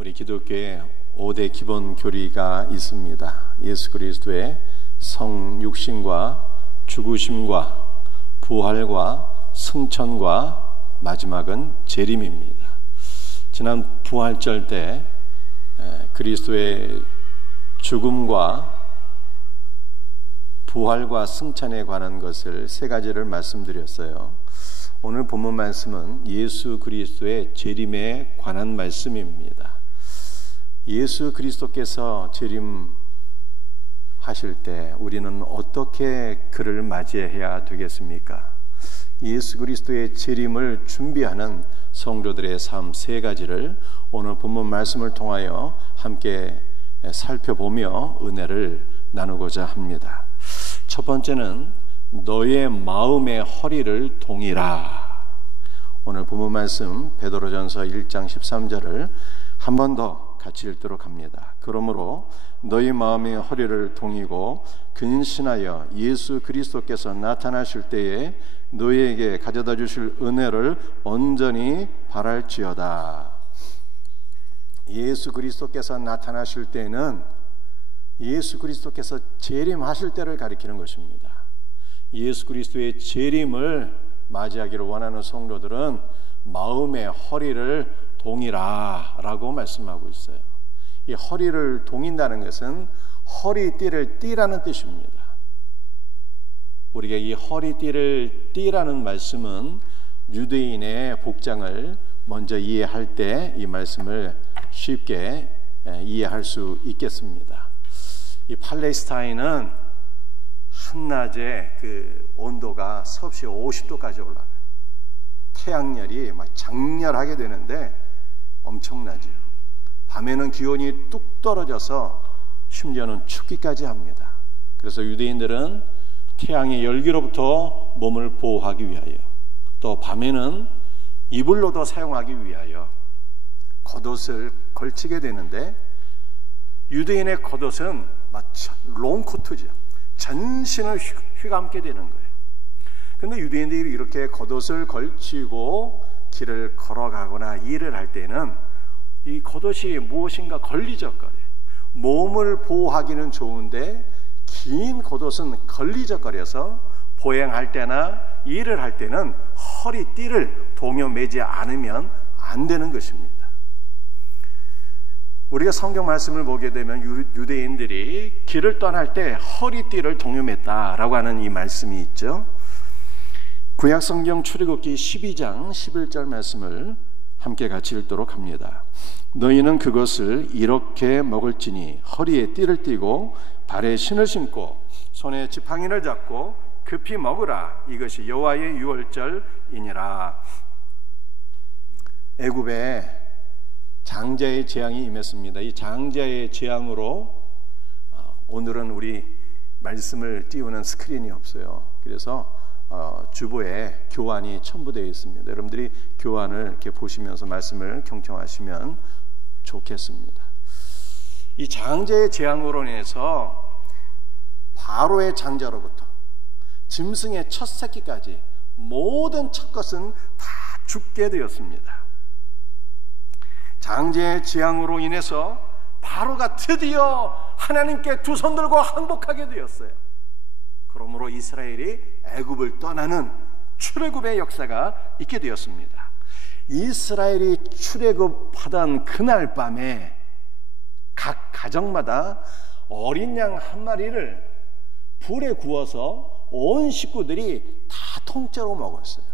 우리 기독교에 5대 기본 교리가 있습니다. 예수 그리스도의 성육신과 죽으심과 부활과 승천과 마지막은 재림입니다. 지난 부활절 때 그리스도의 죽음과 부활과 승천에 관한 것을 세 가지를 말씀드렸어요. 오늘 본문 말씀은 예수 그리스도의 재림에 관한 말씀입니다. 예수 그리스도께서 재림하실 때 우리는 어떻게 그를 맞이해야 되겠습니까? 예수 그리스도의 재림을 준비하는 성도들의 삶 세 가지를 오늘 본문 말씀을 통하여 함께 살펴보며 은혜를 나누고자 합니다. 첫 번째는 너의 마음의 허리를 동이라. 오늘 본문 말씀 베드로전서 1장 13절을 한 번 더 같이 읽도록 합니다. 그러므로 너희 마음의 허리를 동이고 근신하여 예수 그리스도께서 나타나실 때에 너희에게 가져다 주실 은혜를 온전히 바랄지어다. 예수 그리스도께서 나타나실 때는 예수 그리스도께서 재림하실 때를 가리키는 것입니다. 예수 그리스도의 재림을 맞이하기를 원하는 성도들은 마음의 허리를 동이라 라고 말씀하고 있어요. 이 허리를 동인다는 것은 허리띠를 띠라는 뜻입니다. 우리가 이 허리띠를 띠라는 말씀은 유대인의 복장을 먼저 이해할 때 이 말씀을 쉽게 이해할 수 있겠습니다. 이 팔레스타인은 한낮에 그 온도가 섭씨 50도까지 올라가요. 태양열이 막 장렬하게 되는데 엄청나죠. 밤에는 기온이 뚝 떨어져서 심지어는 춥기까지 합니다. 그래서 유대인들은 태양의 열기로부터 몸을 보호하기 위하여, 또 밤에는 이불로도 사용하기 위하여 겉옷을 걸치게 되는데, 유대인의 겉옷은 마치 롱코트죠. 전신을 휘감게 되는 거예요. 그런데 유대인들이 이렇게 겉옷을 걸치고 길을 걸어가거나 일을 할 때는 이 겉옷이 무엇인가 걸리적거려요. 몸을 보호하기는 좋은데 긴 겉옷은 걸리적거려서 보행할 때나 일을 할 때는 허리띠를 동여매지 않으면 안 되는 것입니다. 우리가 성경 말씀을 보게 되면 유대인들이 길을 떠날 때 허리띠를 동여맸다라고 하는 이 말씀이 있죠. 구약 성경 출애굽기 12장 11절 말씀을 함께 같이 읽도록 합니다. 너희는 그것을 이렇게 먹을지니 허리에 띠를 띠고 발에 신을 신고 손에 지팡이를 잡고 급히 먹으라. 이것이 여호와의 유월절이니라. 애굽에 장자의 재앙이 임했습니다. 이 장자의 재앙으로 오늘은 우리 말씀을 띄우는 스크린이 없어요. 그래서 주보에 교환이 첨부되어 있습니다. 여러분들이 교환을 이렇게 보시면서 말씀을 경청하시면 좋겠습니다. 이 장자의 재앙으로 인해서 바로의 장자로부터 짐승의 첫 새끼까지 모든 첫것은 다 죽게 되었습니다. 장자의 재앙으로 인해서 바로가 드디어 하나님께 두 손 들고 항복하게 되었어요. 그러므로 이스라엘이 애굽을 떠나는 출애굽의 역사가 있게 되었습니다. 이스라엘이 출애굽하던 그날 밤에 각 가정마다 어린 양 한 마리를 불에 구워서 온 식구들이 다 통째로 먹었어요.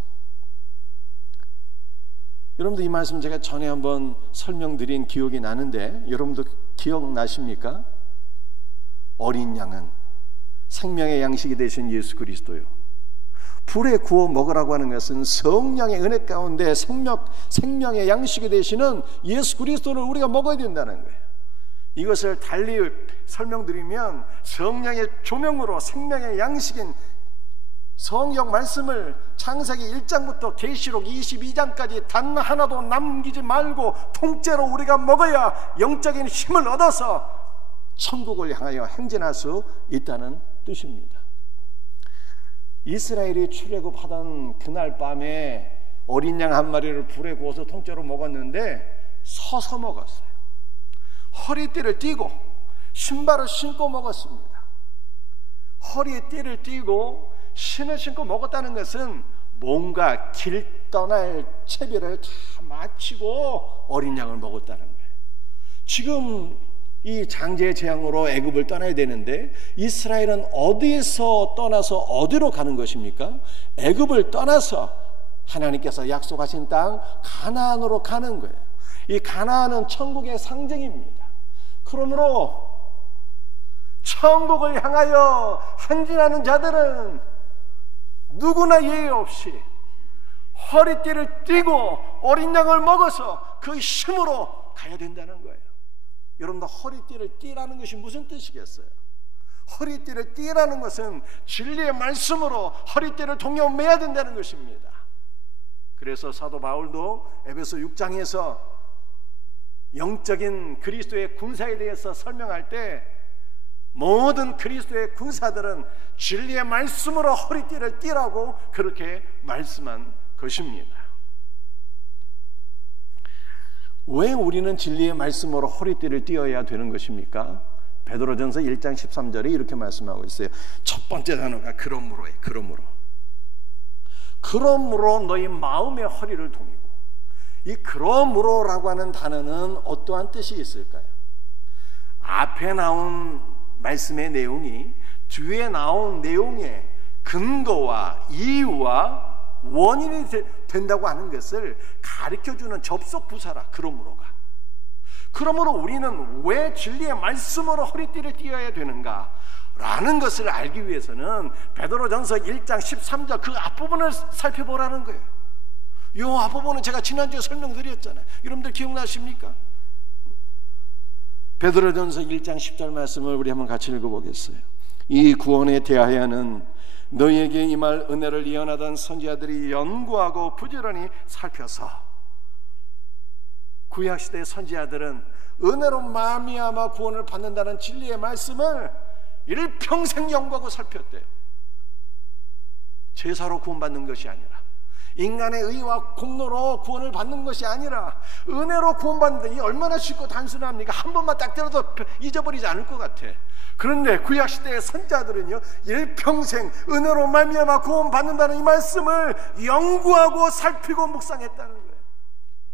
여러분들 이 말씀 제가 전에 한번 설명드린 기억이 나는데 여러분도 기억나십니까? 어린 양은 생명의 양식이 되신 예수 그리스도요. 불에 구워 먹으라고 하는 것은 성령의 은혜 가운데 생명의 양식이 되시는 예수 그리스도를 우리가 먹어야 된다는 거예요. 이것을 달리 설명드리면 성령의 조명으로 생명의 양식인 성경 말씀을 창세기 1장부터 계시록 22장까지 단 하나도 남기지 말고 통째로 우리가 먹어야 영적인 힘을 얻어서 천국을 향하여 행진할 수 있다는 뜻입니다. 이스라엘이 출애굽하던 그날 밤에 어린 양 한 마리를 불에 구워서 통째로 먹었는데 서서 먹었어요. 허리띠를 띠고 신발을 신고 먹었습니다. 허리에 띠를 띠고 신을 신고 먹었다는 것은 뭔가 길 떠날 채비를 다 마치고 어린 양을 먹었다는 거예요. 지금 이 장제 재앙으로 애굽을 떠나야 되는데 이스라엘은 어디에서 떠나서 어디로 가는 것입니까? 애굽을 떠나서 하나님께서 약속하신 땅 가나안으로 가는 거예요. 이 가나안은 천국의 상징입니다. 그러므로 천국을 향하여 행진하는 자들은 누구나 예외 없이 허리띠를 띠고 어린 양을 먹어서 그 힘으로 가야 된다는 거예요. 여러분들, 허리띠를 띠라는 것이 무슨 뜻이겠어요? 허리띠를 띠라는 것은 진리의 말씀으로 허리띠를 동여 매야 된다는 것입니다. 그래서 사도 바울도 에베소 6장에서 영적인 그리스도의 군사에 대해서 설명할 때 모든 그리스도의 군사들은 진리의 말씀으로 허리띠를 띠라고 그렇게 말씀한 것입니다. 왜 우리는 진리의 말씀으로 허리띠를 띠어야 되는 것입니까? 베드로전서 1장 13절에 이렇게 말씀하고 있어요. 첫 번째 단어가 그러므로예요. 그러므로 너희 마음의 허리를 동이고. 이 그러므로라고 하는 단어는 어떠한 뜻이 있을까요? 앞에 나온 말씀의 내용이 뒤에 나온 내용의 근거와 이유와 원인이 된다고 하는 것을 가르쳐주는 접속 부사라. 그러므로 우리는 왜 진리의 말씀으로 허리띠를 띠어야 되는가 라는 것을 알기 위해서는 베드로전서 1장 13절 그 앞부분을 살펴보라는 거예요. 이 앞부분은 제가 지난주에 설명드렸잖아요. 여러분들 기억나십니까? 베드로전서 1장 10절 말씀을 우리 한번 같이 읽어보겠어요. 이 구원에 대하여는 너희에게 임할 은혜를 예언하던 선지자들이 연구하고 부지런히 살펴서. 구약시대의 선지자들은 은혜로 말미암아 구원을 받는다는 진리의 말씀을 일평생 연구하고 살폈대요. 제사로 구원받는 것이 아니라, 인간의 의와 공로로 구원을 받는 것이 아니라 은혜로 구원받는데 이 얼마나 쉽고 단순합니까? 한 번만 딱 들어도 잊어버리지 않을 것 같아. 그런데 구약시대의 선지자들은요, 일평생 은혜로 말미암아 구원받는다는 이 말씀을 연구하고 살피고 묵상했다는 거예요.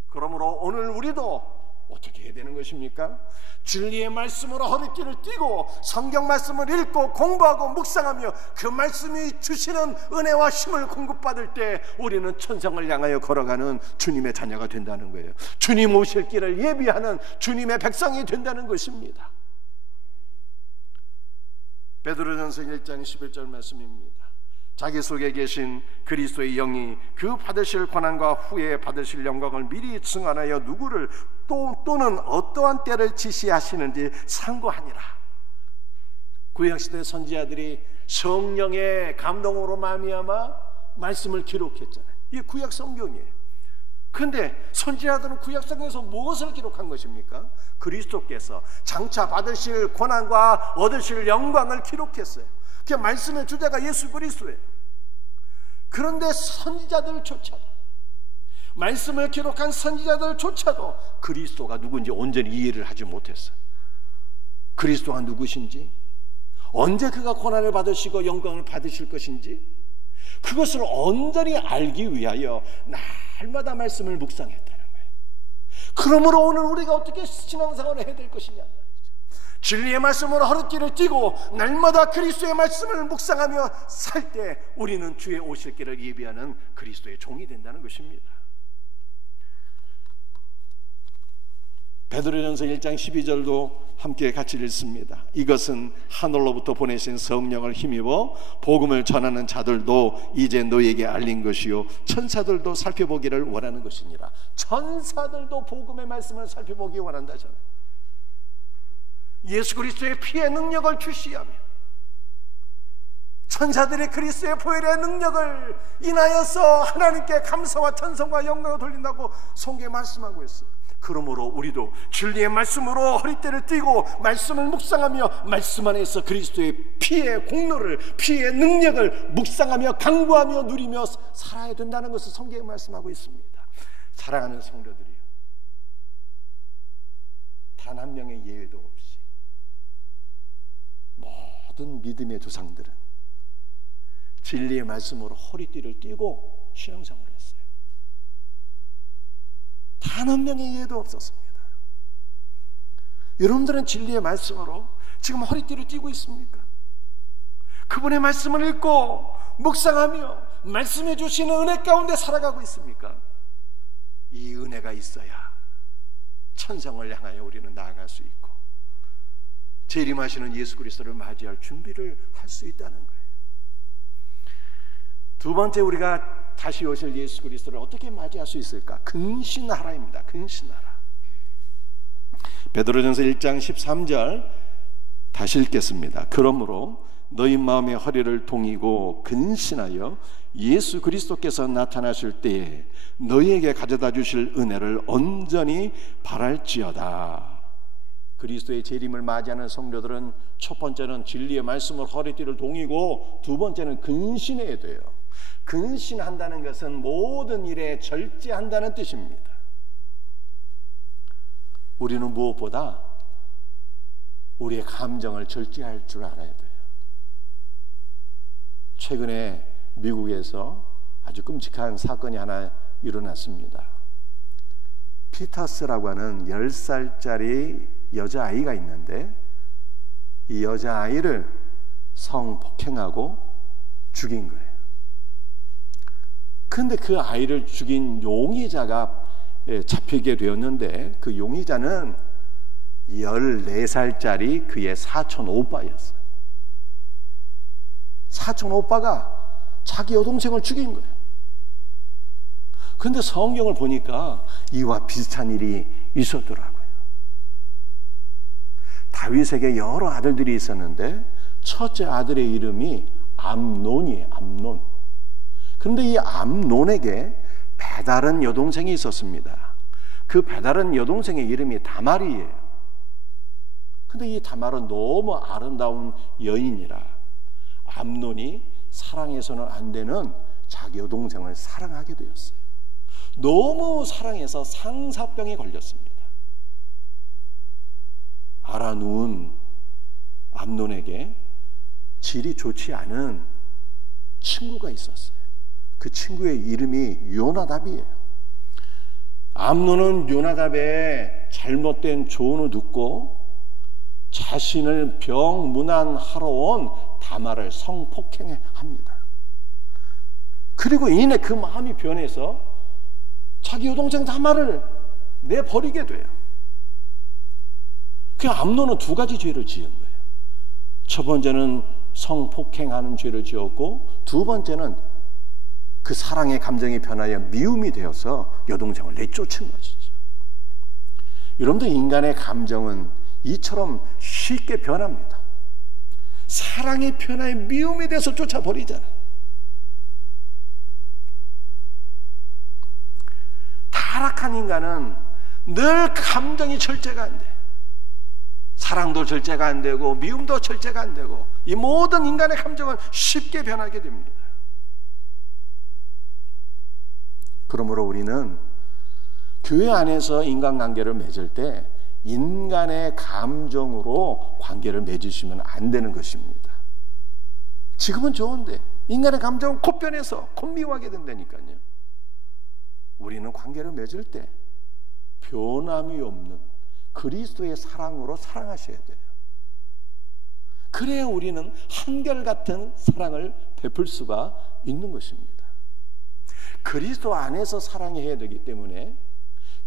그러므로 오늘 우리도 어떻게 해야 되는 것입니까? 진리의 말씀으로 허리띠를 띠고 성경 말씀을 읽고 공부하고 묵상하며 그 말씀이 주시는 은혜와 힘을 공급받을 때 우리는 천성을 향하여 걸어가는 주님의 자녀가 된다는 거예요. 주님 오실 길을 예비하는 주님의 백성이 된다는 것입니다. 베드로전서 1장 11절 말씀입니다. 자기 속에 계신 그리스도의 영이 그 받으실 권한과 후에 받으실 영광을 미리 증언하여 누구를 또는 어떠한 때를 지시하시는지 상고하니라. 구약시대 선지자들이 성령의 감동으로 말미암아 말씀을 기록했잖아요. 이게 구약 성경이에요. 그런데 선지자들은 구약 성경에서 무엇을 기록한 것입니까? 그리스도께서 장차 받으실 권한과 얻으실 영광을 기록했어요. 그 말씀의 주제가 예수 그리스도예요. 그런데 선지자들조차도, 말씀을 기록한 선지자들조차도 그리스도가 누군지 온전히 이해를 하지 못했어요. 그리스도가 누구신지, 언제 그가 고난을 받으시고 영광을 받으실 것인지, 그것을 온전히 알기 위하여 날마다 말씀을 묵상했다는 거예요. 그러므로 오늘 우리가 어떻게 신앙생활을 해야 될 것이냐, 진리의 말씀으로 허리띠를 띠고 날마다 그리스도의 말씀을 묵상하며 살 때 우리는 주의 오실 길을 예비하는 그리스도의 종이 된다는 것입니다. 베드로전서 1장 12절도 함께 같이 읽습니다. 이것은 하늘로부터 보내신 성령을 힘입어 복음을 전하는 자들도 이제 너희에게 알린 것이요 천사들도 살펴보기를 원하는 것이니라. 천사들도 복음의 말씀을 살펴보기 원한다잖아요. 예수 그리스도의 피의 능력을 주시하며 천사들이 그리스도의 보혈의 능력을 인하여서 하나님께 감사와 찬송과 영광을 돌린다고 성경에 말씀하고 있어요. 그러므로 우리도 진리의 말씀으로 허리띠를 띠고 말씀을 묵상하며 말씀 안에서 그리스도의 피의 공로를, 피의 능력을 묵상하며 간구하며 누리며 살아야 된다는 것을 성경에 말씀하고 있습니다. 사랑하는 성도들이요, 단 한 명의 예외도 없이 모든 믿음의 조상들은 진리의 말씀으로 허리띠를 띠고 신앙생활을 했어요. 단 한 명의 예외도 없었습니다. 여러분들은 진리의 말씀으로 지금 허리띠를 띠고 있습니까? 그분의 말씀을 읽고 묵상하며 말씀해 주시는 은혜 가운데 살아가고 있습니까? 이 은혜가 있어야 천성을 향하여 우리는 나아갈 수 있고 재림하시는 예수 그리스도를 맞이할 준비를 할 수 있다는 거예요. 두 번째, 우리가 다시 오실 예수 그리스도를 어떻게 맞이할 수 있을까? 근신하라입니다. 근신하라. 베드로전서 1장 13절 다시 읽겠습니다. 그러므로 너희 마음의 허리를 동이고 근신하여 예수 그리스도께서 나타나실 때에 너희에게 가져다 주실 은혜를 온전히 바랄지어다. 그리스도의 재림을 맞이하는 성도들은 첫 번째는 진리의 말씀으로 허리띠를 동이고 두 번째는 근신해야 돼요. 근신한다는 것은 모든 일에 절제한다는 뜻입니다. 우리는 무엇보다 우리의 감정을 절제할 줄 알아야 돼요. 최근에 미국에서 아주 끔찍한 사건이 하나 일어났습니다. 피터스라고 하는 10살짜리 여자아이가 있는데 이 여자아이를 성폭행하고 죽인 거예요. 그런데 그 아이를 죽인 용의자가 잡히게 되었는데 그 용의자는 14살짜리 그의 사촌 오빠였어요. 사촌 오빠가 자기 여동생을 죽인 거예요. 그런데 성경을 보니까 이와 비슷한 일이 있었더라고요. 다윗에게 여러 아들들이 있었는데 첫째 아들의 이름이 암논이에요. 암논. 그런데 이 암논에게 배다른 여동생이 있었습니다. 그 배다른 여동생의 이름이 다말이에요. 근데 이 다말은 너무 아름다운 여인이라 암논이 사랑해서는 안 되는 자기 여동생을 사랑하게 되었어요. 너무 사랑해서 상사병에 걸렸습니다. 알아누운 암논에게 질이 좋지 않은 친구가 있었어요. 그 친구의 이름이 요나답이에요. 암논은 요나답의 잘못된 조언을 듣고 자신을 병문안하러 온 다말을 성폭행합니다. 그리고 이내 그 마음이 변해서 자기 여동생 다말을 내버리게 돼요. 그 암논은 두 가지 죄를 지은 거예요. 첫 번째는 성폭행하는 죄를 지었고 두 번째는 그 사랑의 감정이 변하여 미움이 되어서 여동생을 내쫓은 것이죠. 여러분들, 인간의 감정은 이처럼 쉽게 변합니다. 사랑이 변하여 미움이 돼서 쫓아버리잖아요. 타락한 인간은 늘 감정이 절제가 안 돼요. 사랑도 절제가 안 되고 미움도 절제가 안 되고 이 모든 인간의 감정은 쉽게 변하게 됩니다. 그러므로 우리는 교회 안에서 인간관계를 맺을 때 인간의 감정으로 관계를 맺으시면 안 되는 것입니다. 지금은 좋은데 인간의 감정은 곧 변해서 곧 미워하게 된다니까요. 우리는 관계를 맺을 때 변함이 없는 그리스도의 사랑으로 사랑하셔야 돼요. 그래야 우리는 한결같은 사랑을 베풀 수가 있는 것입니다. 그리스도 안에서 사랑해야 되기 때문에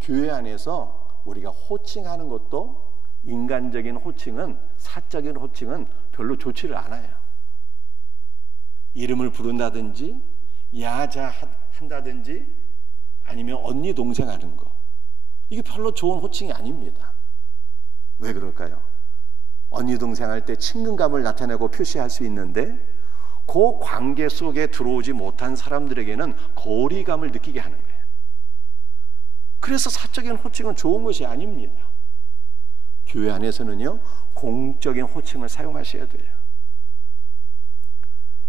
교회 안에서 우리가 호칭하는 것도 인간적인 호칭은, 사적인 호칭은 별로 좋지를 않아요. 이름을 부른다든지 야자 한다든지 아니면 언니 동생 하는 거, 이게 별로 좋은 호칭이 아닙니다. 왜 그럴까요? 언니 동생 할 때 친근감을 나타내고 표시할 수 있는데 그 관계 속에 들어오지 못한 사람들에게는 거리감을 느끼게 하는 거예요. 그래서 사적인 호칭은 좋은 것이 아닙니다. 교회 안에서는요, 공적인 호칭을 사용하셔야 돼요.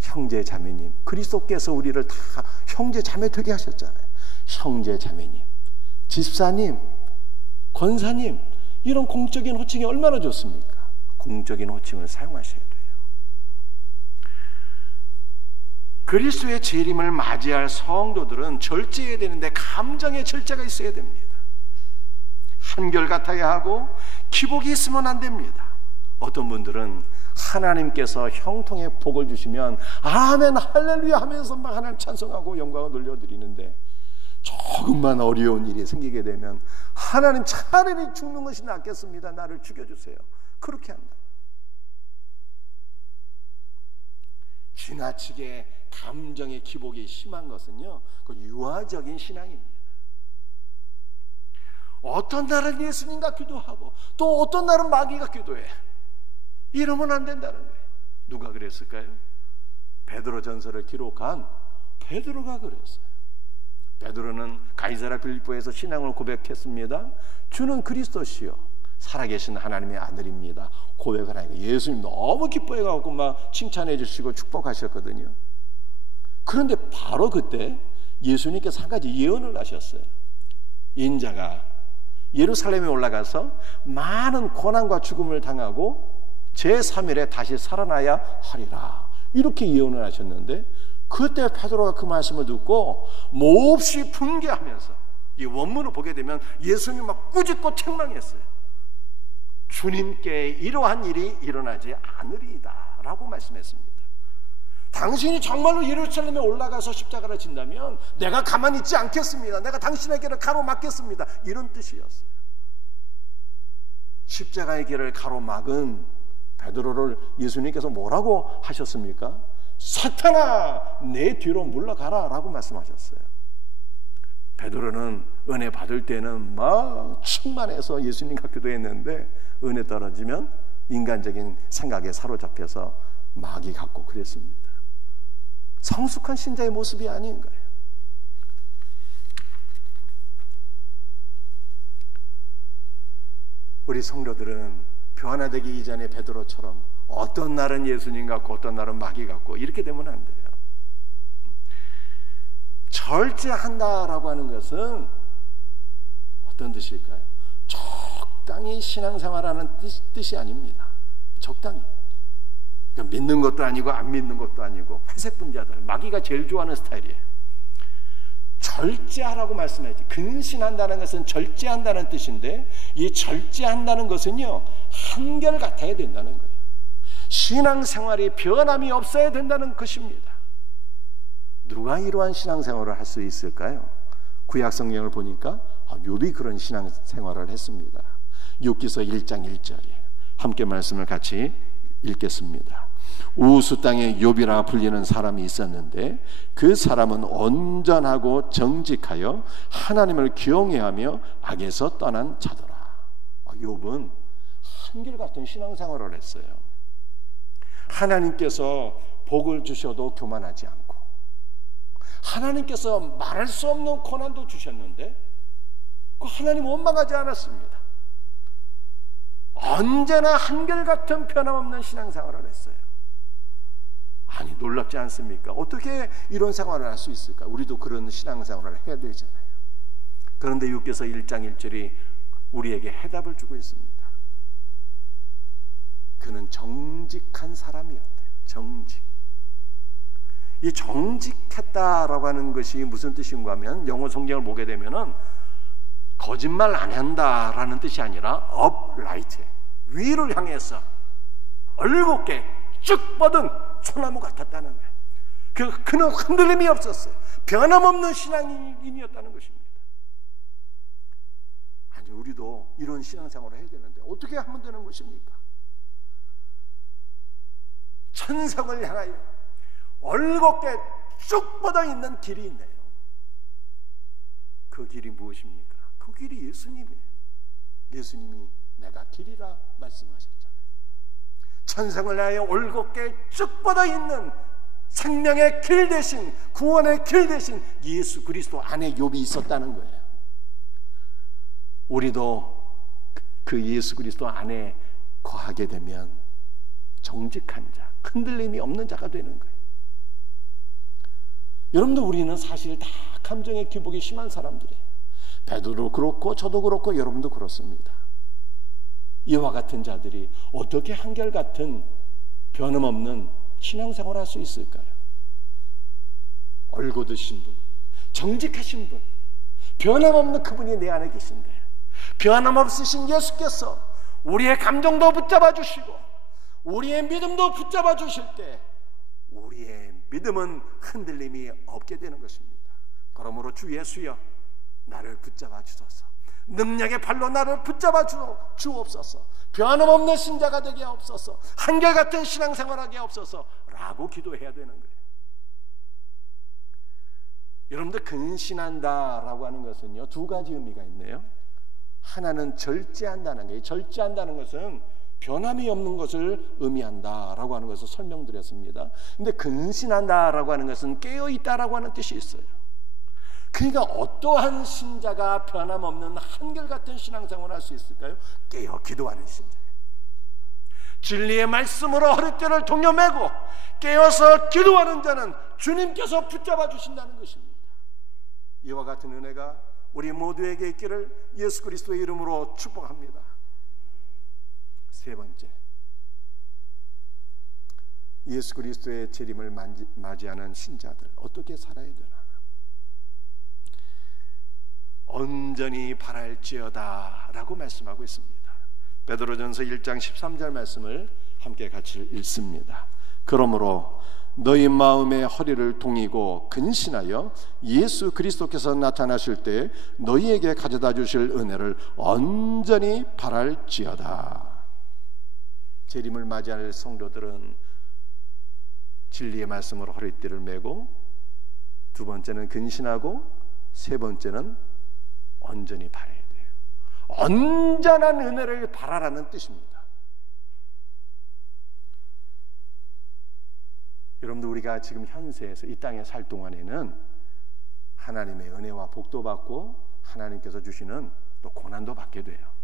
형제 자매님, 그리스도께서 우리를 다 형제 자매 되게 하셨잖아요. 형제 자매님, 집사님, 권사님, 이런 공적인 호칭이 얼마나 좋습니까? 공적인 호칭을 사용하셔야 돼요. 그리스도의 재림을 맞이할 성도들은 절제해야 되는데 감정의 절제가 있어야 됩니다. 한결같아야 하고 기복이 있으면 안 됩니다. 어떤 분들은 하나님께서 형통의 복을 주시면 아멘 할렐루야 하면서 막 하나님 찬송하고 영광을 돌려드리는데 조금만 어려운 일이 생기게 되면 하나님 차라리 죽는 것이 낫겠습니다. 나를 죽여주세요. 그렇게 한다. 지나치게 감정의 기복이 심한 것은요, 그 유아적인 신앙입니다. 어떤 날은 예수님과 기도하고 또 어떤 날은 마귀가 기도해. 이러면 안 된다는 거예요. 누가 그랬을까요? 베드로 전서를 기록한 베드로가 그랬어요. 베드로는 가이사랴 빌립보에서 신앙을 고백했습니다. 주는 그리스도시요 살아계신 하나님의 아들입니다. 고백을 하니까 예수님 너무 기뻐해가지고 막 칭찬해 주시고 축복하셨거든요. 그런데 바로 그때 예수님께서 한 가지 예언을 하셨어요. 인자가 예루살렘에 올라가서 많은 고난과 죽음을 당하고 제3일에 다시 살아나야 하리라, 이렇게 예언을 하셨는데, 그때 베드로가 그 말씀을 듣고 몹시 분개하면서, 이 원문을 보게 되면 예수님이 막 꾸짖고 책망했어요. 주님께 이러한 일이 일어나지 않으리이다 라고 말씀했습니다. 당신이 정말로 예루살렘에 올라가서 십자가를 진다면 내가 가만히 있지 않겠습니다. 내가 당신의 길을 가로막겠습니다. 이런 뜻이었어요. 십자가의 길을 가로막은 베드로를 예수님께서 뭐라고 하셨습니까? 사탄아 내 뒤로 물러가라 라고 말씀하셨어요. 베드로는 은혜 받을 때는 막 충만해서 예수님과 기도했는데 은혜 떨어지면 인간적인 생각에 사로잡혀서 마귀 같고 그랬습니다. 성숙한 신자의 모습이 아닌 거예요. 우리 성도들은 변화되기 이전에 베드로처럼 어떤 날은 예수님 같고 어떤 날은 마귀 같고 이렇게 되면 안 돼요. 절제한다라고 하는 것은 어떤 뜻일까요? 적당히 신앙생활하는 뜻이 아닙니다. 적당히. 그러니까 믿는 것도 아니고 안 믿는 것도 아니고 회색 분자들, 마귀가 제일 좋아하는 스타일이에요. 절제하라고 말씀하지. 근신한다는 것은 절제한다는 뜻인데, 이 절제한다는 것은요 한결같아야 된다는 거예요. 신앙생활이 변함이 없어야 된다는 것입니다. 누가 이러한 신앙생활을 할 수 있을까요? 구약 성경을 보니까 욥이 그런 신앙생활을 했습니다. 욥기서 1장 1절에 함께 말씀을 같이 읽겠습니다. 우스 땅에 욥이라 불리는 사람이 있었는데 그 사람은 온전하고 정직하여 하나님을 기용해하며 악에서 떠난 자더라. 욥은 한결같은 신앙생활을 했어요. 하나님께서 복을 주셔도 교만하지 않고, 하나님께서 말할 수 없는 고난도 주셨는데 그 하나님 원망하지 않았습니다. 언제나 한결같은 변함없는 신앙생활을 했어요. 아니 놀랍지 않습니까? 어떻게 이런 생활을 할 수 있을까? 우리도 그런 신앙생활을 해야 되잖아요. 그런데 욥기서 1장 1절이 우리에게 해답을 주고 있습니다. 그는 정직한 사람이었대요. 정직. 이 정직했다라고 하는 것이 무슨 뜻인가 하면, 영어 성경을 보게 되면은 거짓말 안 한다라는 뜻이 아니라 upright, 위를 향해서 얼곱게 쭉 뻗은 소나무 같았다는 거예요. 그는 흔들림이 없었어요. 변함없는 신앙인이었다는 것입니다. 아니 우리도 이런 신앙생활을 해야 되는데 어떻게 하면 되는 것입니까? 천성을 향하여 얼곱게 쭉 뻗어 있는 길이 있네요. 그 길이 무엇입니까? 그 길이 예수님이에요. 예수님이 내가 길이라 말씀하셨잖아요. 천성을 향하여 올곧게 쭉 뻗어 있는 생명의 길 대신, 구원의 길 대신 예수 그리스도 안에 욥이 있었다는 거예요. 우리도 그 예수 그리스도 안에 거하게 되면 정직한 자, 흔들림이 없는 자가 되는 거예요. 여러분들, 우리는 사실 다 감정의 기복이 심한 사람들이에요. 베드로도 그렇고 저도 그렇고 여러분도 그렇습니다. 이와 같은 자들이 어떻게 한결같은 변함없는 신앙생활을 할 수 있을까요? 얼고드신 분, 정직하신 분, 변함없는 그분이 내 안에 계신데, 변함없으신 예수께서 우리의 감정도 붙잡아 주시고 우리의 믿음도 붙잡아 주실 때 우리의 믿음은 흔들림이 없게 되는 것입니다. 그러므로 주 예수여, 나를 붙잡아 주소서. 능력의 발로 나를 붙잡아 주옵소서. 변함없는 신자가 되게 하옵소서. 한결같은 신앙생활하게 하옵소서 라고 기도해야 되는 거예요. 여러분들, 근신한다라고 하는 것은요, 두 가지 의미가 있네요. 하나는 절제한다는 거예요. 절제한다는 것은 변함이 없는 것을 의미한다라고 하는 것을 설명드렸습니다. 근데 근신한다라고 하는 것은 깨어있다라고 하는 뜻이 있어요. 그러니까 어떠한 신자가 변함없는 한결같은 신앙생활을 할 수 있을까요? 깨어 기도하는 신자예요. 진리의 말씀으로 허리띠를 동여매고 깨어서 기도하는 자는 주님께서 붙잡아 주신다는 것입니다. 이와 같은 은혜가 우리 모두에게 있기를 예수 그리스도의 이름으로 축복합니다. 세 번째, 예수 그리스도의 재림을 맞이하는 신자들 어떻게 살아야 되나? 온전히 바랄지어다 라고 말씀하고 있습니다. 베드로전서 1장 13절 말씀을 함께 같이 읽습니다. 그러므로 너희 마음의 허리를 동이고 근신하여 예수 그리스도께서 나타나실 때 너희에게 가져다 주실 은혜를 온전히 바랄지어다. 재림을 맞이할 성도들은 진리의 말씀으로 허리띠를 메고, 두 번째는 근신하고, 세 번째는 온전히 바라야 돼요. 온전한 은혜를 바라라는 뜻입니다. 여러분들, 우리가 지금 현세에서 이 땅에 살 동안에는 하나님의 은혜와 복도 받고 하나님께서 주시는 또 고난도 받게 돼요.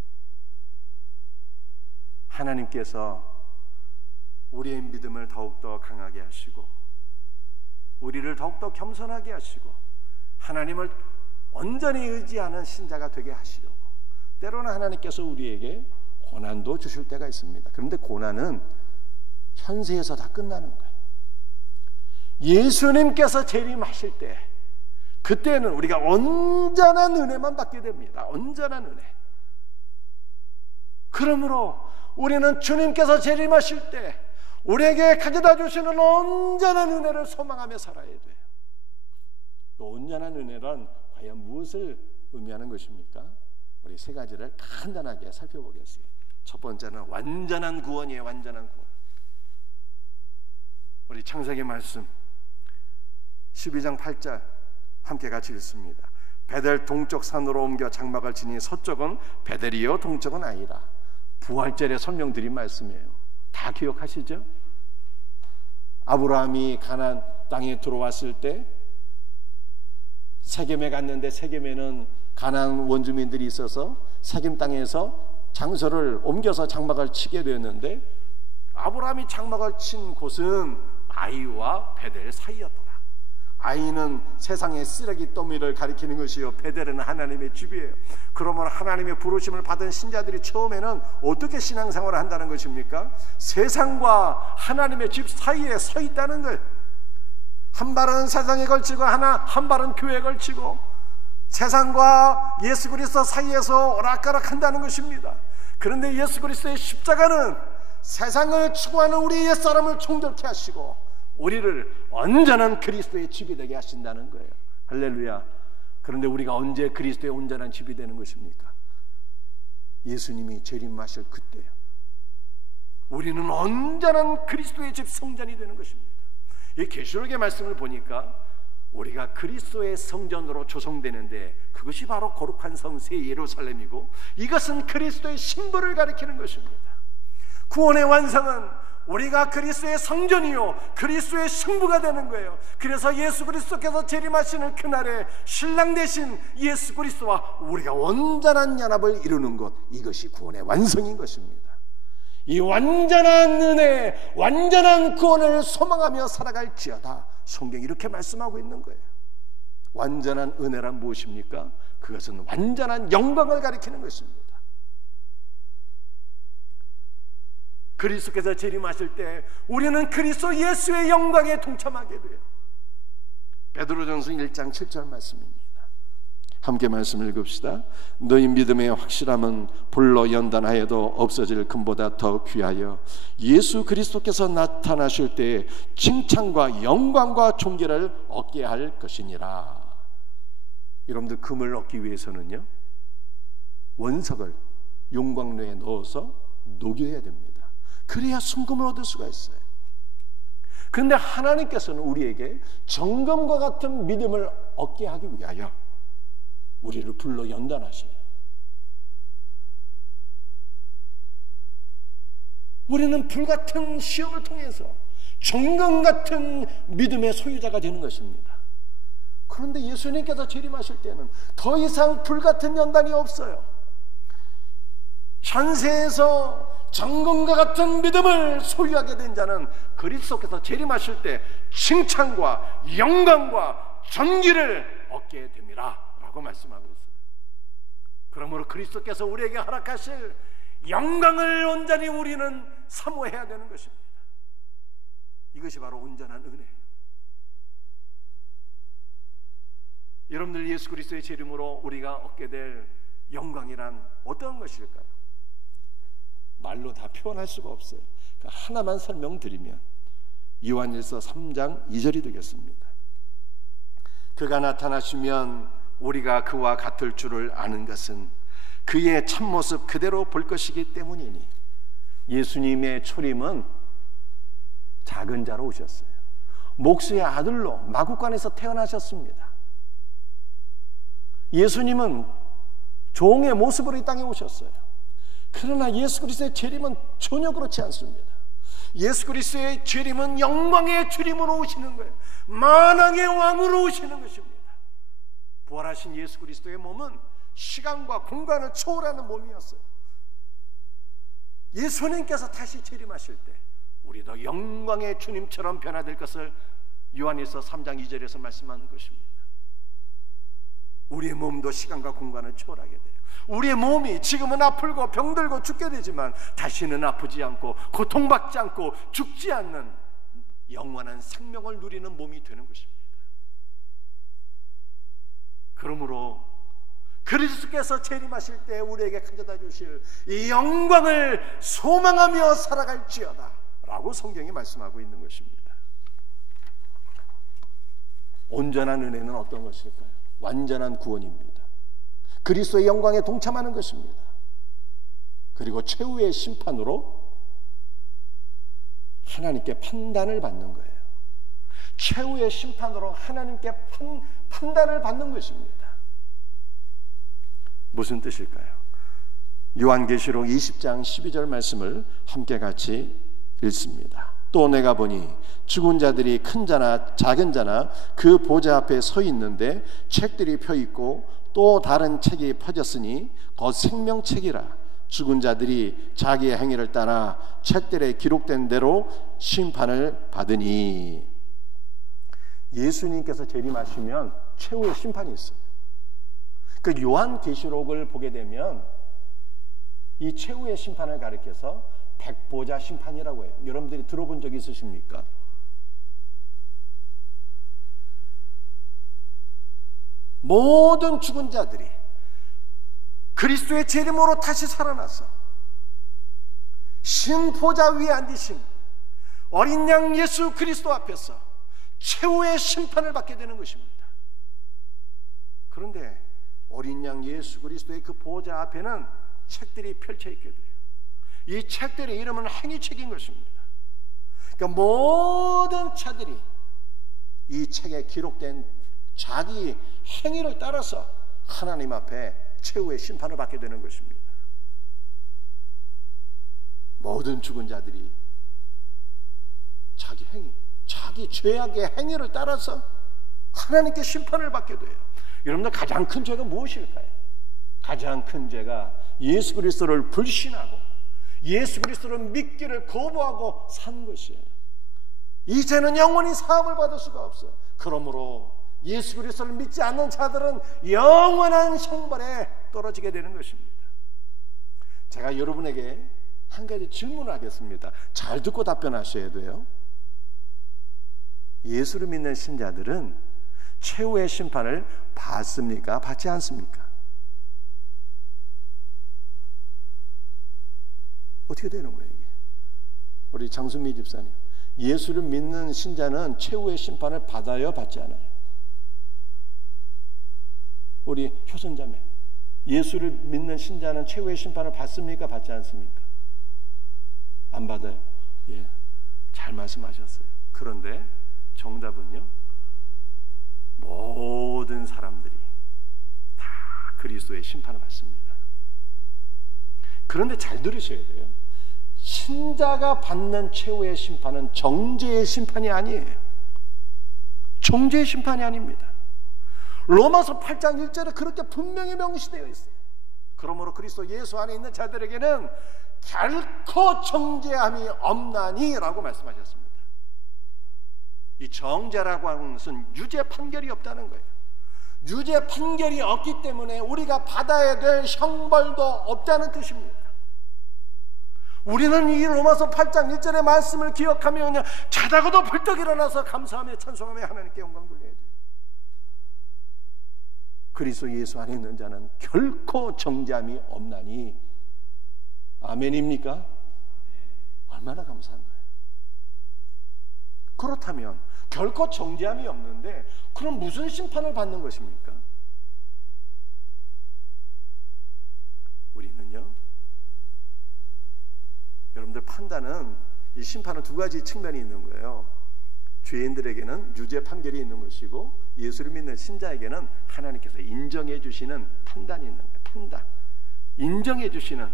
하나님께서 우리의 믿음을 더욱더 강하게 하시고 우리를 더욱더 겸손하게 하시고 하나님을 온전히 의지하는 신자가 되게 하시려고 때로는 하나님께서 우리에게 고난도 주실 때가 있습니다. 그런데 고난은 현세에서 다 끝나는 거예요. 예수님께서 재림하실 때 그때는 우리가 온전한 은혜만 받게 됩니다. 온전한 은혜. 그러므로 우리는 주님께서 재림하실 때 우리에게 가져다 주시는 온전한 은혜를 소망하며 살아야 돼요. 그 온전한 은혜란 과연 무엇을 의미하는 것입니까? 우리 세 가지를 간단하게 살펴보겠어요. 첫 번째는 완전한 구원이에요. 완전한 구원. 우리 창세기 말씀 12장 8절 함께 같이 읽습니다. 베델 동쪽 산으로 옮겨 장막을 치니 서쪽은 베델이요 동쪽은 아이라. 부활절에 설명드린 말씀이에요. 다 기억하시죠? 아브라함이 가나안 땅에 들어왔을 때 세겜에 갔는데 세겜에는 가나안 원주민들이 있어서 세겜 땅에서 장소를 옮겨서 장막을 치게 되었는데 아브라함이 장막을 친 곳은 아이와 베델 사이였더라. 아이는 세상의 쓰레기 더미를 가리키는 것이요, 베델은 하나님의 집이에요. 그러면 하나님의 부르심을 받은 신자들이 처음에는 어떻게 신앙생활을 한다는 것입니까? 세상과 하나님의 집 사이에 서 있다는 거예요. 한 발은 세상에 걸치고 한 발은 교회에 걸치고 세상과 예수 그리스도 사이에서 오락가락 한다는 것입니다. 그런데 예수 그리스도의 십자가는 세상을 추구하는 우리 옛사람을 총절케 하시고 우리를 온전한 그리스도의 집이 되게 하신다는 거예요. 할렐루야. 그런데 우리가 언제 그리스도의 온전한 집이 되는 것입니까? 예수님이 재림하실 그때요. 우리는 온전한 그리스도의 집 성전이 되는 것입니다. 이 계시록의 말씀을 보니까 우리가 그리스도의 성전으로 조성되는데 그것이 바로 거룩한 성 새 예루살렘이고 이것은 그리스도의 신부를 가리키는 것입니다. 구원의 완성은 우리가 그리스도의 성전이요 그리스도의 신부가 되는 거예요. 그래서 예수 그리스도께서 재림하시는 그날에 신랑 되신 예수 그리스도와 우리가 온전한 연합을 이루는 것, 이것이 구원의 완성인 것입니다. 이 완전한 은혜, 완전한 구원을 소망하며 살아갈지어다. 성경이 이렇게 말씀하고 있는 거예요. 완전한 은혜란 무엇입니까? 그것은 완전한 영광을 가리키는 것입니다. 그리스도께서 재림하실 때 우리는 그리스도 예수의 영광에 동참하게 돼요. 베드로전서 1장 7절 말씀입니다. 함께 말씀을 읽읍시다. 너희 믿음의 확실함은 불로 연단하여도 없어질 금보다 더 귀하여 예수 그리스도께서 나타나실 때에 칭찬과 영광과 존귀를 얻게 할 것이니라. 여러분들 금을 얻기 위해서는요, 원석을 용광로에 넣어서 녹여야 됩니다. 그래야 순금을 얻을 수가 있어요. 그런데 하나님께서는 우리에게 정금과 같은 믿음을 얻게 하기 위하여 우리를 불로 연단하셔요. 우리는 불같은 시험을 통해서 정금 같은 믿음의 소유자가 되는 것입니다. 그런데 예수님께서 재림하실 때는 더 이상 불같은 연단이 없어요. 현세에서 정금과 같은 믿음을 소유하게 된 자는 그리스도께서 재림하실 때 칭찬과 영광과 존귀를 얻게 됩니다 라고 말씀하고 있어요. 그러므로 그리스도께서 우리에게 허락하실 영광을 온전히 우리는 사모해야 되는 것입니다. 이것이 바로 온전한 은혜예요. 여러분들, 예수 그리스도의 재림으로 우리가 얻게 될 영광이란 어떤 것일까요? 말로 다 표현할 수가 없어요. 하나만 설명드리면 요한일서 3장 2절이 되겠습니다. 그가 나타나시면 우리가 그와 같을 줄을 아는 것은 그의 참모습 그대로 볼 것이기 때문이니. 예수님의 초림은 작은 자로 오셨어요. 목수의 아들로 마구간에서 태어나셨습니다. 예수님은 종의 모습으로 이 땅에 오셨어요. 그러나 예수 그리스도의 재림은 전혀 그렇지 않습니다. 예수 그리스도의 재림은 영광의 주림으로 오시는 거예요. 만왕의 왕으로 오시는 것입니다. 부활하신 예수 그리스도의 몸은 시간과 공간을 초월하는 몸이었어요. 예수님께서 다시 재림하실 때 우리도 영광의 주님처럼 변화될 것을 요한일서 3장 2절에서 말씀하는 것입니다. 우리의 몸도 시간과 공간을 초월하게 돼요. 우리의 몸이 지금은 아프고 병들고 죽게 되지만 다시는 아프지 않고 고통받지 않고 죽지 않는 영원한 생명을 누리는 몸이 되는 것입니다. 그러므로 그리스도께서 재림하실 때 우리에게 가져다 주실 이 영광을 소망하며 살아갈지어다 라고 성경이 말씀하고 있는 것입니다. 온전한 은혜는 어떤 것일까요? 완전한 구원입니다. 그리스도의 영광에 동참하는 것입니다. 그리고 최후의 심판으로 하나님께 판단을 받는 거예요. 최후의 심판으로 하나님께 판단을 받는 것입니다. 무슨 뜻일까요? 요한계시록 20장 12절 말씀을 함께 같이 읽습니다. 또 내가 보니 죽은 자들이 큰 자나 작은 자나 그 보좌 앞에 서 있는데 책들이 펴 있고 또 다른 책이 펴졌으니 곧 생명책이라. 죽은 자들이 자기의 행위를 따라 책들에 기록된 대로 심판을 받으니. 예수님께서 재림하시면 최후의 심판이 있어요. 그 요한계시록을 보게 되면 이 최후의 심판을 가리켜서 백보자 심판이라고 해요. 여러분들이 들어본 적 있으십니까? 모든 죽은 자들이 그리스도의 재림으로 다시 살아나서 신보좌 위에 앉으신 어린 양 예수 그리스도 앞에서 최후의 심판을 받게 되는 것입니다. 그런데 어린 양 예수 그리스도의 그 보좌 앞에는 책들이 펼쳐 있게 돼요. 이 책들의 이름은 행위책인 것입니다. 그러니까 모든 자들이 이 책에 기록된 자기 행위를 따라서 하나님 앞에 최후의 심판을 받게 되는 것입니다. 모든 죽은 자들이 자기 행위, 자기 죄악의 행위를 따라서 하나님께 심판을 받게 돼요. 여러분들, 가장 큰 죄가 무엇일까요? 가장 큰 죄가 예수 그리스도를 불신하고 예수 그리스도를 믿기를 거부하고 산 것이에요. 이 죄는 영원히 사함을 받을 수가 없어요. 그러므로 예수 그리스도를 믿지 않는 자들은 영원한 형벌에 떨어지게 되는 것입니다. 제가 여러분에게 한 가지 질문을 하겠습니다. 잘 듣고 답변하셔야 돼요. 예수를 믿는 신자들은 최후의 심판을 받습니까? 받지 않습니까? 어떻게 되는 거예요 이게? 우리 장순미 집사님, 예수를 믿는 신자는 최후의 심판을 받아요? 받지 않아요? 우리 효선자매, 예수를 믿는 신자는 최후의 심판을 받습니까? 받지 않습니까? 안 받아요. 예, 잘 말씀하셨어요. 그런데 정답은요, 모든 사람들이 다 그리스도의 심판을 받습니다. 그런데 잘 들으셔야 돼요. 신자가 받는 최후의 심판은 정죄의 심판이 아니에요. 정죄의 심판이 아닙니다. 로마서 8장 1절에 그렇게 분명히 명시되어 있어요. 그러므로 그리스도 예수 안에 있는 자들에게는 결코 정죄함이 없나니 라고 말씀하셨습니다. 이 정죄라고 하는 것은 유죄 판결이 없다는 거예요. 유죄 판결이 없기 때문에 우리가 받아야 될 형벌도 없다는 뜻입니다. 우리는 이 로마서 8장 1절의 말씀을 기억하며 그냥 자다가도 벌떡 일어나서 감사하며 찬송하며 하나님께 영광 돌려야 돼요. 그리스도 예수 안에 있는 자는 결코 정죄함이 없나니. 아멘입니까? 얼마나 감사한 거예요. 그렇다면 결코 정죄함이 없는데 그럼 무슨 심판을 받는 것입니까? 우리는요, 여러분들 판단은, 이 심판은 두 가지 측면이 있는 거예요. 죄인들에게는 유죄 판결이 있는 것이고, 예수를 믿는 신자에게는 하나님께서 인정해 주시는 판단이 있는 거예요. 판단, 인정해 주시는,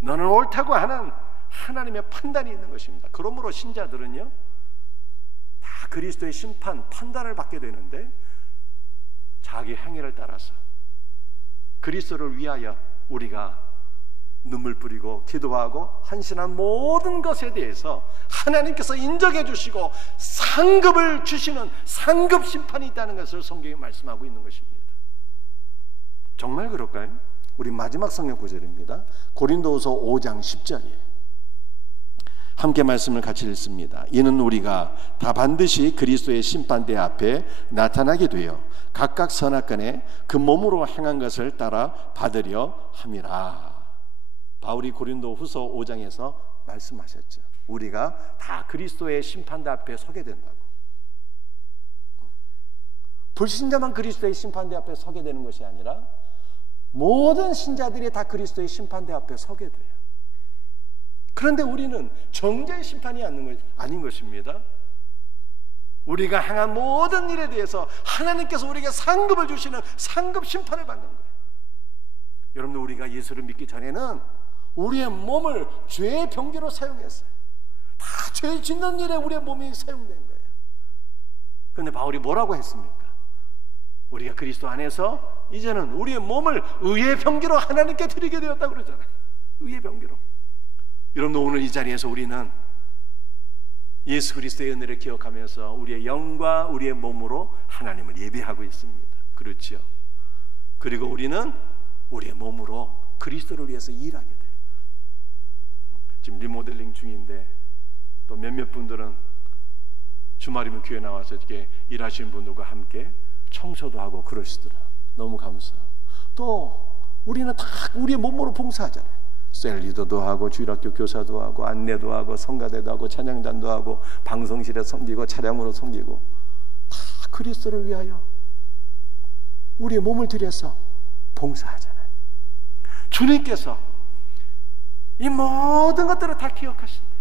너는 옳다고 하는 하나님의 판단이 있는 것입니다. 그러므로 신자들은요, 다 그리스도의 심판, 판단을 받게 되는데 자기 행위를 따라서 그리스도를 위하여 우리가 눈물 뿌리고 기도하고 헌신한 모든 것에 대해서 하나님께서 인정해 주시고 상급을 주시는 상급 심판이 있다는 것을 성경이 말씀하고 있는 것입니다. 정말 그럴까요? 우리 마지막 성경 구절입니다. 고린도후서 5장 10절이에요. 함께 말씀을 같이 읽습니다. 이는 우리가 다 반드시 그리스도의 심판대 앞에 나타나게 되어 각각 선악간에 그 몸으로 행한 것을 따라 받으려 함이라. 바울이 고린도후서 5장에서 말씀하셨죠. 우리가 다 그리스도의 심판대 앞에 서게 된다고. 불신자만 그리스도의 심판대 앞에 서게 되는 것이 아니라 모든 신자들이 다 그리스도의 심판대 앞에 서게 돼요. 그런데 우리는 정죄의 심판이 아닌 것입니다. 우리가 행한 모든 일에 대해서 하나님께서 우리에게 상급을 주시는 상급 심판을 받는 거예요. 여러분들, 우리가 예수를 믿기 전에는 우리의 몸을 죄의 병기로 사용했어요. 다 죄 짓는 일에 우리의 몸이 사용된 거예요. 그런데 바울이 뭐라고 했습니까? 우리가 그리스도 안에서 이제는 우리의 몸을 의의 병기로 하나님께 드리게 되었다고 그러잖아요. 의의 병기로. 여러분, 오늘 이 자리에서 우리는 예수 그리스도의 은혜를 기억하면서 우리의 영과 우리의 몸으로 하나님을 예배하고 있습니다. 그렇죠? 그리고 우리는 우리의 몸으로 그리스도를 위해서 일하게 돼요. 지금 리모델링 중인데 또 몇몇 분들은 주말이면 교회 나와서 이렇게 일하시는 분들과 함께 청소도 하고 그러시더라. 너무 감사하고. 또 우리는 다 우리의 몸으로 봉사하잖아요. 셀리더도 하고 주일학교 교사도 하고 안내도 하고 성가대도 하고 찬양단도 하고 방송실에 섬기고 차량으로 섬기고 다 그리스도를 위하여 우리의 몸을 들여서 봉사하잖아요. 주님께서 이 모든 것들을 다 기억하신대.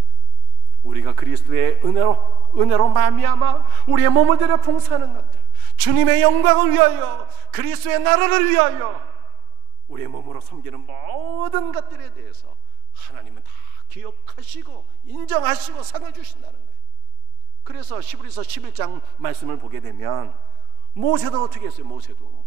우리가 그리스도의 은혜로 말미암아 우리의 몸을 들여 봉사하는 것들, 주님의 영광을 위하여, 그리스도의 나라를 위하여 우리의 몸으로 섬기는 모든 것들에 대해서 하나님은 다 기억하시고 인정하시고 상을 주신다는 거예요. 그래서 히브리서 11장 말씀을 보게 되면 모세도 어떻게 했어요? 모세도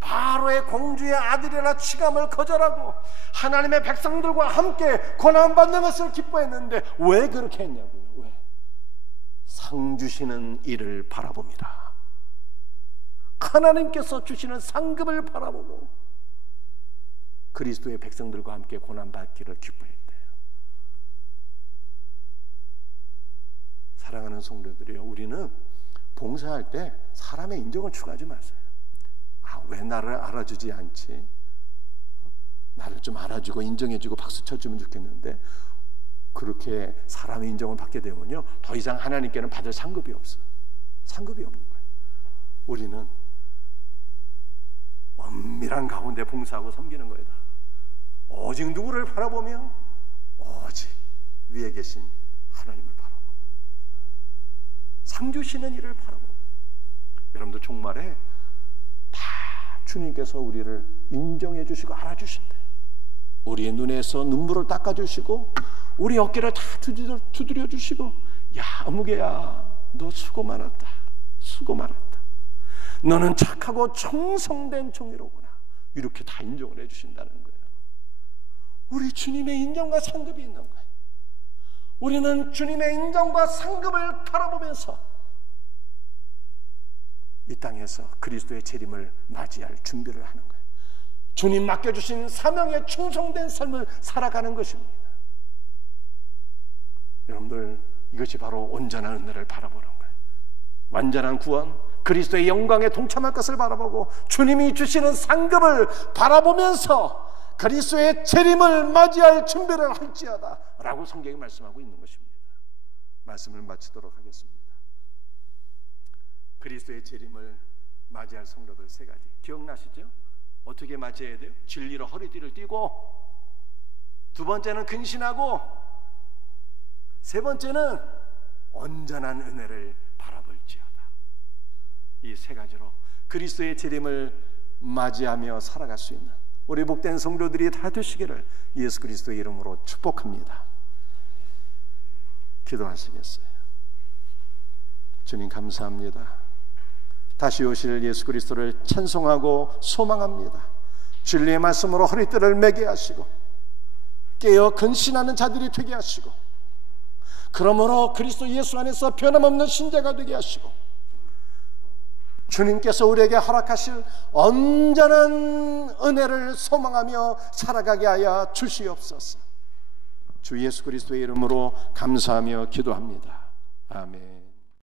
바로의 공주의 아들이라 취감을 거절하고 하나님의 백성들과 함께 고난받는 것을 기뻐했는데 왜 그렇게 했냐고요. 왜? 상 주시는 이를 바라봅니다. 하나님께서 주시는 상급을 바라보고 그리스도의 백성들과 함께 고난받기를 기뻐했대요. 사랑하는 성도들이요, 우리는 봉사할 때 사람의 인정을 추구하지 마세요. 왜 나를 알아주지 않지? 나를 좀 알아주고 인정해주고 박수 쳐주면 좋겠는데, 그렇게 사람의 인정을 받게 되면요, 더 이상 하나님께는 받을 상급이 없어요. 상급이 없는 거예요. 우리는 엄밀한 가운데 봉사하고 섬기는 거예요. 오직 누구를 바라보며? 오직 위에 계신 하나님을 바라보고, 상 주시는 이를 바라보고. 여러분들 종말에 다 주님께서 우리를 인정해 주시고 알아주신대요. 우리의 눈에서 눈물을 닦아주시고 우리 어깨를 다 두드려 주시고, 야 어묵이야, 너 수고 많았다, 수고 많았다, 너는 착하고 충성된 종이로구나, 이렇게 다 인정을 해주신다는 거예요. 우리 주님의 인정과 상급이 있는 거예요. 우리는 주님의 인정과 상급을 바라보면서 이 땅에서 그리스도의 재림을 맞이할 준비를 하는 거예요. 주님 맡겨주신 사명에 충성된 삶을 살아가는 것입니다. 여러분들, 이것이 바로 온전한 은혜를 바라보는 거예요. 완전한 구원, 그리스도의 영광에 동참할 것을 바라보고 주님이 주시는 상급을 바라보면서 그리스도의 재림을 맞이할 준비를 할지어다 라고 성경이 말씀하고 있는 것입니다. 말씀을 마치도록 하겠습니다. 그리스도의 재림을 맞이할 성도들 세 가지 기억나시죠? 어떻게 맞이해야 돼요? 진리로 허리띠를 띠고, 두 번째는 근신하고, 세 번째는 온전한 은혜를 바라볼지어다. 이 세 가지로 그리스도의 재림을 맞이하며 살아갈 수 있는 우리 복된 성도들이 다 되시기를 예수 그리스도의 이름으로 축복합니다. 기도하시겠어요? 주님 감사합니다. 다시 오실 예수 그리스도를 찬송하고 소망합니다. 진리의 말씀으로 허리띠를 매게 하시고 깨어 근신하는 자들이 되게 하시고, 그러므로 그리스도 예수 안에서 변함없는 신자가 되게 하시고, 주님께서 우리에게 허락하실 온전한 은혜를 소망하며 살아가게 하여 주시옵소서. 주 예수 그리스도의 이름으로 감사하며 기도합니다. 아멘.